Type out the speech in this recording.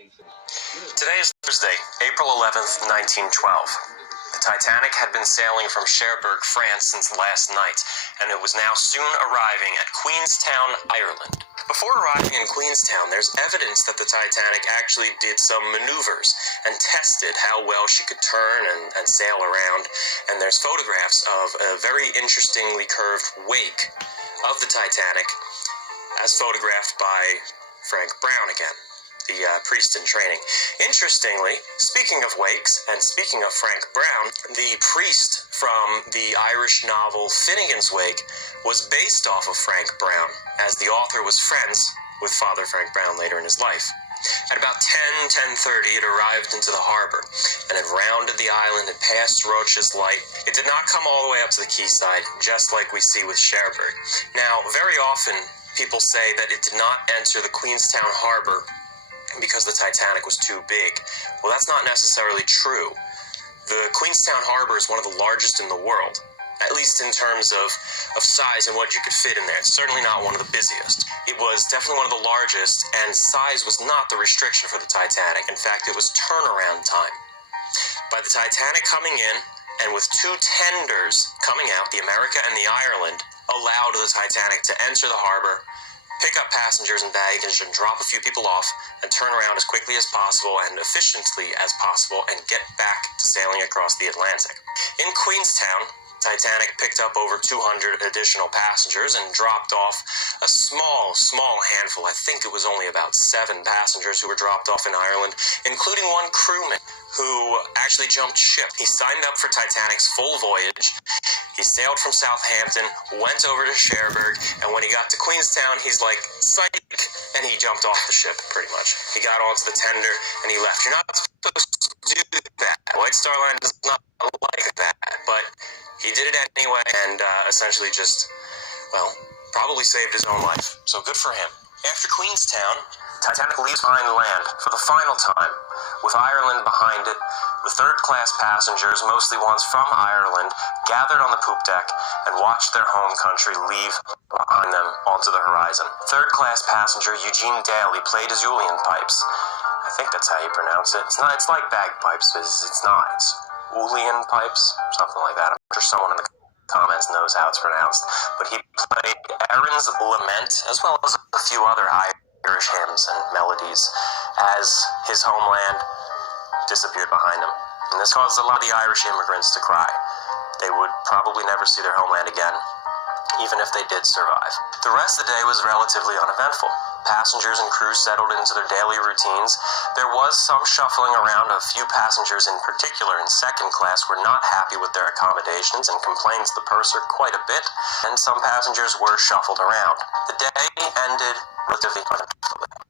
Today is Thursday, April 11th, 1912. The Titanic had been sailing from Cherbourg, France since last night, and it was now soon arriving at Queenstown, Ireland. Before arriving in Queenstown, there's evidence that the Titanic actually did some maneuvers and tested how well she could turn and sail around, and there's photographs of a very interestingly curved wake of the Titanic as photographed by Francis Browne again, the priest in training. Interestingly, speaking of wakes, and speaking of Francis Browne, the priest from the Irish novel Finnegan's Wake was based off of Francis Browne, as the author was friends with Father Francis Browne later in his life. At about 10:30, it arrived into the harbor, and it rounded the island and passed Roche's Light. It did not come all the way up to the quayside, just like we see with Cherbourg. Now, very often, people say that it did not enter the Queenstown harbor because the Titanic was too big. Well, that's not necessarily true. The Queenstown harbor is one of the largest in the world, at least in terms of size and what you could fit in there. It's certainly not one of the busiest. It was definitely one of the largest, and size was not the restriction for the Titanic. In fact, it was turnaround time. By the Titanic coming in, and with two tenders coming out, the America and the Ireland allowed the Titanic to enter the harbor, pick up passengers and baggage, and drop a few people off, and turn around as quickly as possible and efficiently as possible and get back to sailing across the Atlantic. In Queenstown, Titanic picked up over 200 additional passengers and dropped off a small handful. I think it was only about 7 passengers who were dropped off in Ireland, including one crewman who actually jumped ship. He signed up for Titanic's full voyage. He sailed from Southampton, went over to Cherbourg, and when he got to Queenstown, he's like, psych, and he jumped off the ship, pretty much. He got onto the tender, and he left. You're not supposed to do that. White Star Line does not like that, but he did it anyway, and essentially just, well, probably saved his own life. So good for him. After Queenstown, Titanic leaves behind land for the final time, with Ireland behind it. The third-class passengers, mostly ones from Ireland, gathered on the poop deck and watched their home country leave behind them onto the horizon. Third-class passenger Eugene Daly played his Julian pipes. I think that's how you pronounce it. It's like bagpipes, but it's not. It's Julian pipes, something like that. I'm sure someone in the comments knows how it's pronounced. But he played Erin's Lament, as well as a few other Irish hymns and melodies, as his homeland disappeared behind him. And this caused a lot of the Irish immigrants to cry. They would probably never see their homeland again, even if they did survive. The rest of the day was relatively uneventful. Passengers and crew settled into their daily routines. There was some shuffling around. A few passengers in particular in second class were not happy with their accommodations and complained to the purser quite a bit, and some passengers were shuffled around. The day ended relatively uneventfully.